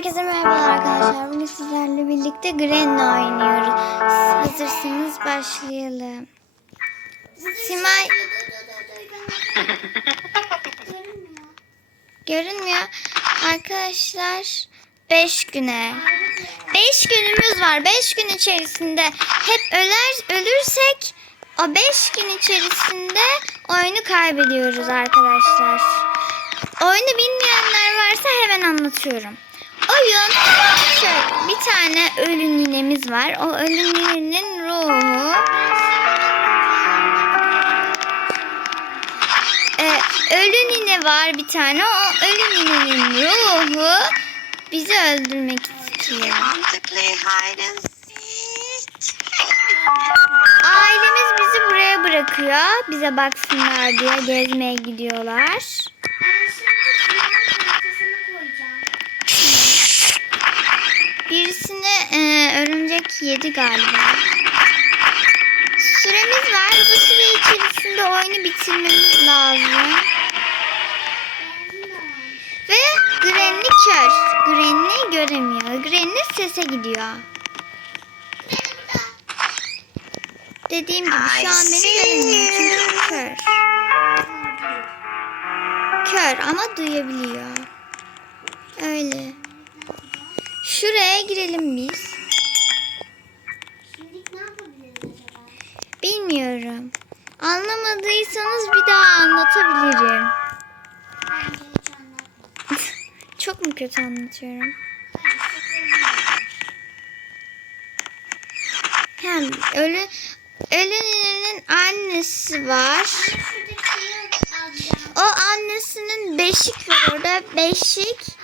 Herkese merhabalar arkadaşlar. Bugün sizlerle birlikte Granny oynuyoruz. Hazırsanız başlayalım. Simay görünmüyor. Arkadaşlar 5 güne. 5 günümüz var. 5 gün içerisinde hep öler ölürsek o 5 gün içerisinde oyunu kaybediyoruz arkadaşlar. Oyunu bilmeyenler varsa hemen anlatıyorum. Oyun şöyle bir tane ölü ninemiz var. O ölü ninenin ruhu Ee, ölü nine var bir tane. O ölü ninenin ruhu bizi öldürmek istiyor. Ailemiz bizi buraya bırakıyor. Bize baksınlar diye gezmeye gidiyorlar. Birisini e, örümcek yedi galiba. Süremiz var. Bu süre içerisinde oyunu bitirmemiz lazım. Ve Granny kör. Granny göremiyor. Granny sese gidiyor. Dediğim gibi şu an beni göremiyor çünkü kör. Kör ama duyabiliyor. Öyle. Şuraya girelim biz. Şimdi ne yapabiliriz acaba? Bilmiyorum. Anlamadıysanız bir daha anlatabilirim. Çok mu kötü anlatıyorum? Hem ölü ölünün annesi var. O annesinin beşik var orada. Beşik.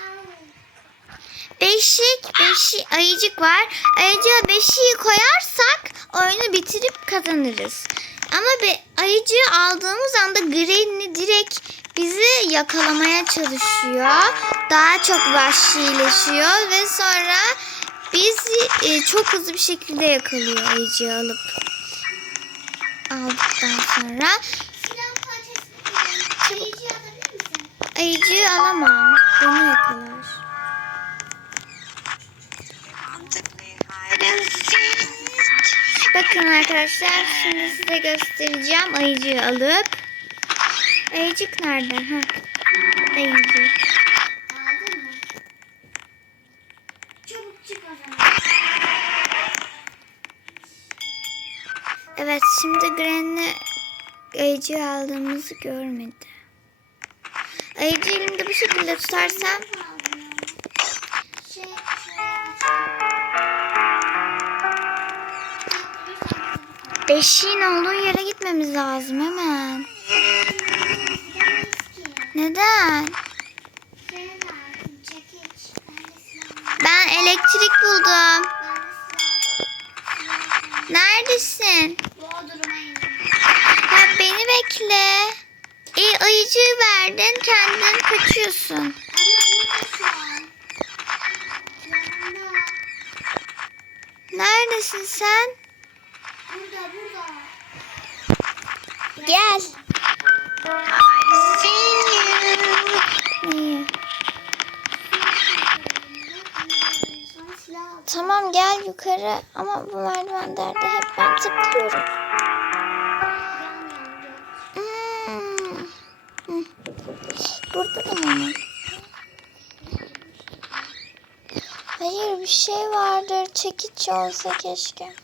Beşik, beşik, ayıcık var. Ayıcığa beşiği koyarsak oyunu bitirip kazanırız. Ama be, ayıcığı aldığımız anda Granny direkt bizi yakalamaya çalışıyor. Daha çok vahşileşiyor ve sonra bizi e, çok hızlı bir şekilde yakalıyor ayıcığı alıp. Aldıktan sonra Silah parçası Ayıcıyı alabilir misin? ayıcığı alamam. Beni arkadaşlar şimdi size göstereceğim ayıcığı alıp. Ayıcık nerede? Ha. Ayıcık. Evet şimdi Granny ayıcığı aldığımızı görmedi. Ayıcığı elimde bu şekilde tutarsam beşiğin olduğu yere gitmemiz lazım hemen. Neden? Ben elektrik buldum. Neredesin? Ha, beni bekle. E, ayıcığı verdin kendin kaçıyorsun. Neredesin sen? Burada, burada. Gel. Tamam gel yukarı ama bu merdivenlerde hep ben tıklıyorum. Hmm. Burada da mı? Hayır bir şey vardır. Çekiç olsa keşke.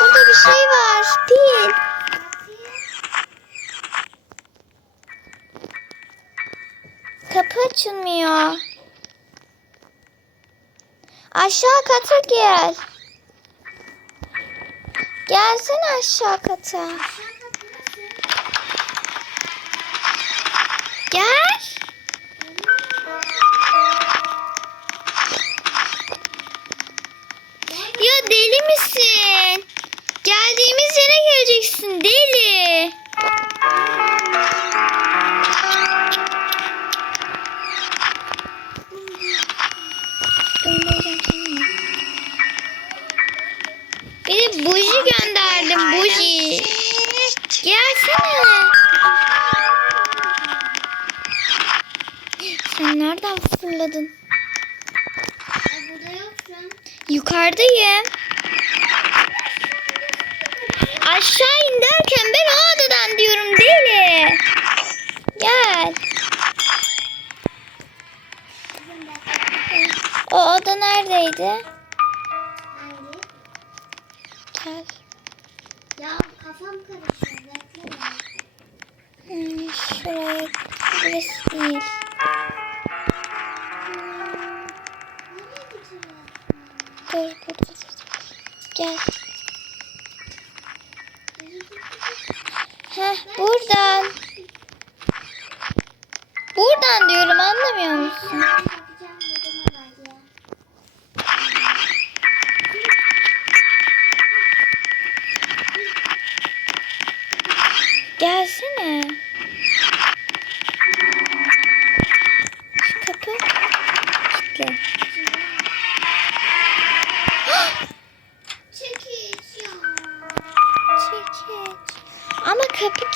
Burada bir şey var. Pil. Kapı açılmıyor. Aşağı kata gel. Gelsene aşağı kata. Buji gönderdim buji. Gelsene. Sen nereden fırladın? gidiyorsun? Yukarıdayım. Aşağı in derken ben o odadan diyorum deli. Gel. O oda neredeydi? Gel. Ya kafam karışıyor. Bekle. Hmm, şuraya. Burası değil. Dur burada. Gel. Heh buradan. Buradan diyorum anlamıyor musun?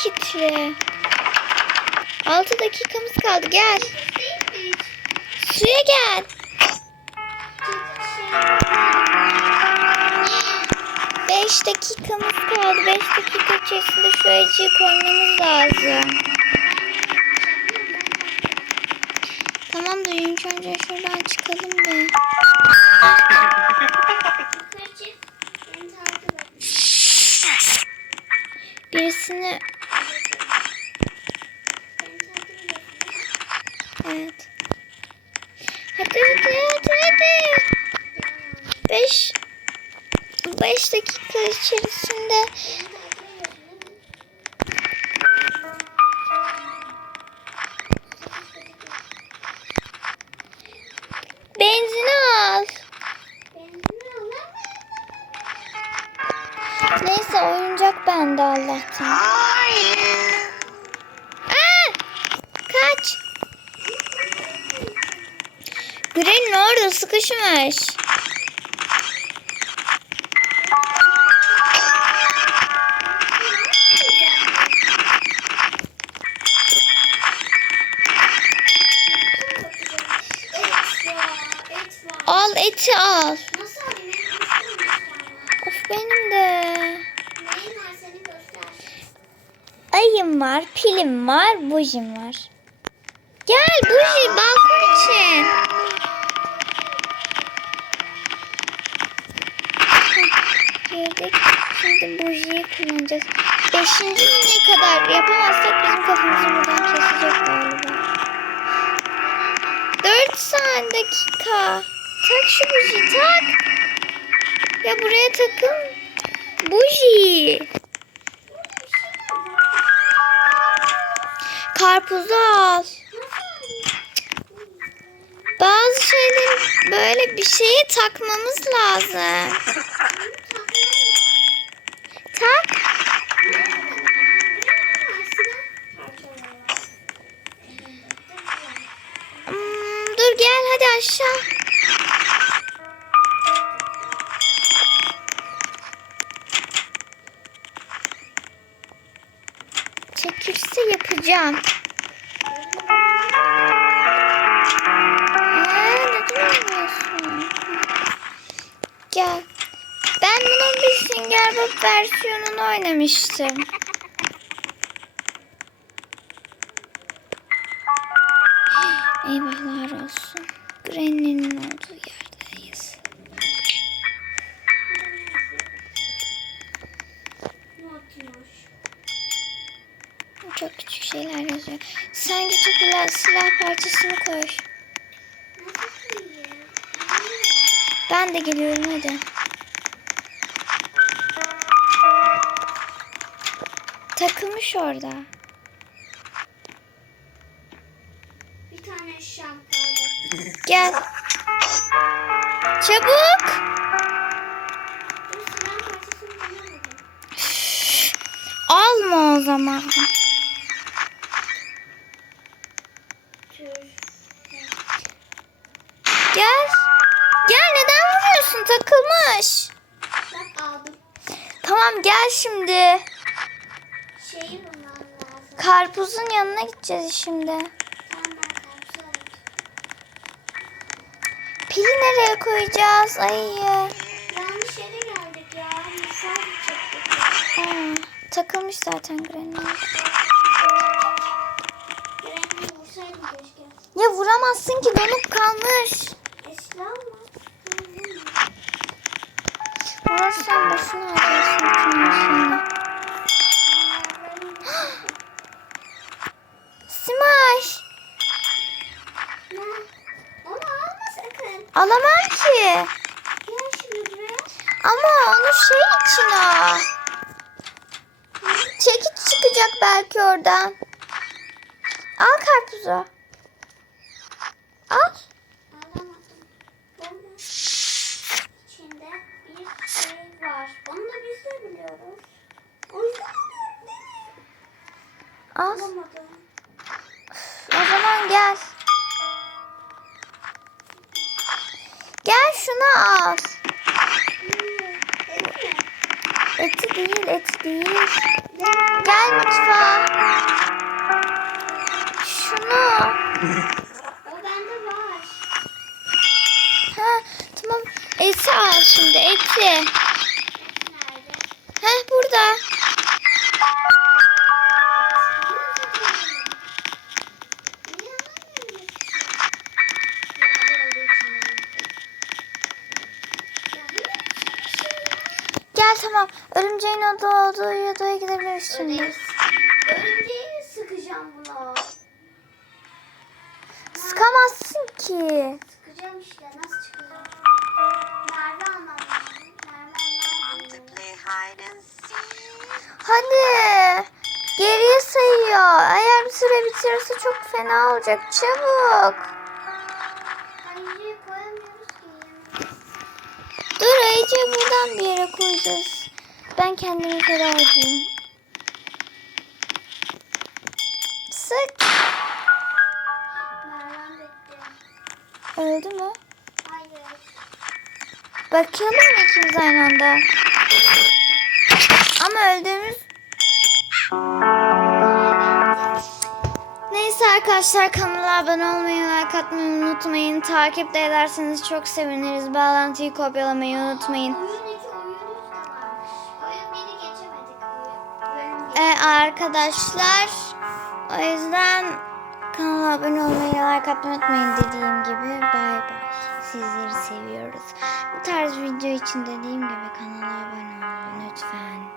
Kilitli. 6 dakikamız kaldı. Gel. Suya gel. 5 dakikamız kaldı. 5 dakika içerisinde şu acıyı koymamız lazım. Tamam da önce önce şuradan çıkalım et. Birisini Beni takip et. evet. Hadi hadi hadi hadi. 5 5 dakika içerisinde al. Benzin alamam. Neyse oyuncak bende Allah'tan. Hayır. Aa! Kaç. Granny orada sıkışmış. Eti al. Nasıl alayım? Of benim de. Neyin var seni göster. Ayım var, pilim var, bujim var. Gel buji balkon için. Girdik. Şimdi bujiyi kullanacağız. Beşinci ne kadar yapamazsak bizim kafamızı buradan kesecek galiba. Dört saniye dakika. Tak şu bujiyi tak. Ya buraya takın. Buji. Karpuzu al. Bazı şeyleri böyle bir şeye takmamız lazım. Tak. Hmm, dur gel hadi aşağı. Olmuyorsun? Gel. Ben bunun bir Bob versiyonunu oynamıştım. Eyvahlar olsun. Granny'nin olduğu yerdeyiz. Şeyler yazıyor. Sen git o silah, parçasını koy. Ben de geliyorum hadi. Takılmış orada. Bir tane şam kaldı. Gel. Çabuk. Alma o zaman. Gel. Gel neden vuruyorsun? Takılmış. Bak aldım. Tamam gel şimdi. Şeyi bulmam lazım. Karpuzun yanına gideceğiz şimdi. Pili nereye koyacağız? Ay. Yanlış yere geldik ya. Misal çektik. Aa, takılmış zaten Granny. Ya vuramazsın ki donup kalmış. Mı? Vurursan başını alacaksın. Smash. Onu alma sakın. Alamam ki. Gel şimdi buraya. Ama onu şey için o. Çekiç çıkacak belki oradan. Al karpuzu. Al. Alamadım. Bomboş. İçinde bir şey var. Onu da biz de biliyoruz. O yüzden alıyorum değil mi? Alamadım. O zaman gel. Gel şunu al. Eti değil, eti değil. Gel mutfağa. Şunu. O bende var. Ha, tamam. Eti al şimdi, eti. Heh, burada. Örümceğin oda olduğu odaya gidebiliriz şimdi. Örümceği sıkacağım bunu. Sıkamazsın ki. Sıkacağım işte nasıl çıkacağım? Merve seek. Hadi. Geriye sayıyor. Eğer bir süre bitirirse çok fena olacak. Çabuk. Yemeği. Dur Ece buradan bir yere koyacağız. Ben kendimi feda edeyim. Sık. Öldü mü? Hayır. Bakalım ikimiz aynı anda? Ama öldüğümüz... Neyse arkadaşlar kanala abone olmayı, like atmayı unutmayın. Takip de ederseniz çok seviniriz. Bağlantıyı kopyalamayı unutmayın. Arkadaşlar o yüzden kanala abone olmayı, like atmayı unutmayın dediğim gibi. Bay bay. Sizleri seviyoruz. Bu tarz video için dediğim gibi kanala abone olun lütfen.